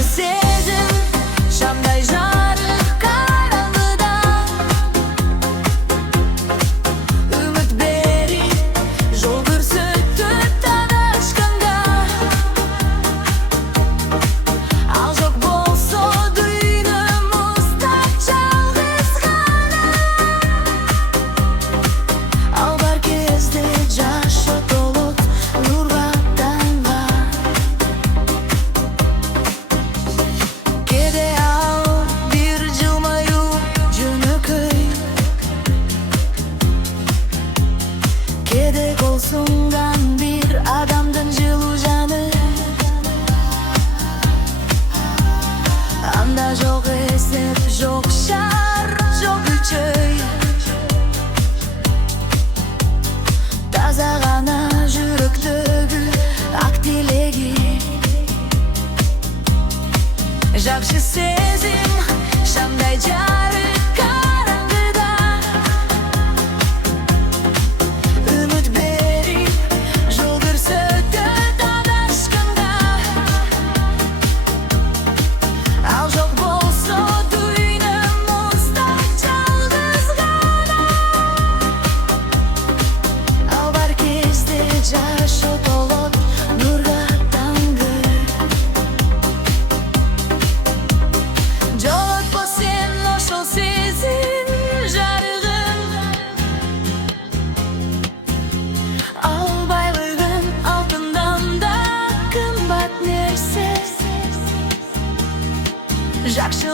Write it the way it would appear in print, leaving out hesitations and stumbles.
Жакшы сезим шамдай жарык караңгыда, үмүт берип жол көрсөтүп адашканга. Ал жок болсо дүйнөмүздө жалгыз гана, ал бар кезде жашоо толот нурга таңга. Кээде ал бир жылмаюу жөнөкөй, кээде кол сунган бир адамдын жылуу жаны. Анда жок эсеп, жок шаар, жок үчөй, таза гана жүрөктөгү ак тилеги. Жакшы сезим шамдай жарык караңгыда, үмүт берип жол көрсөтөт адашканга. Ал жок болсо дүйнөмүздө жалгыз гана, ал бар кезде жашоо толот нурга таңгы. Жолотпо сен ошол сезим жарыгын, ал байлыгын алтындан да кымбат нерсе. Жакшы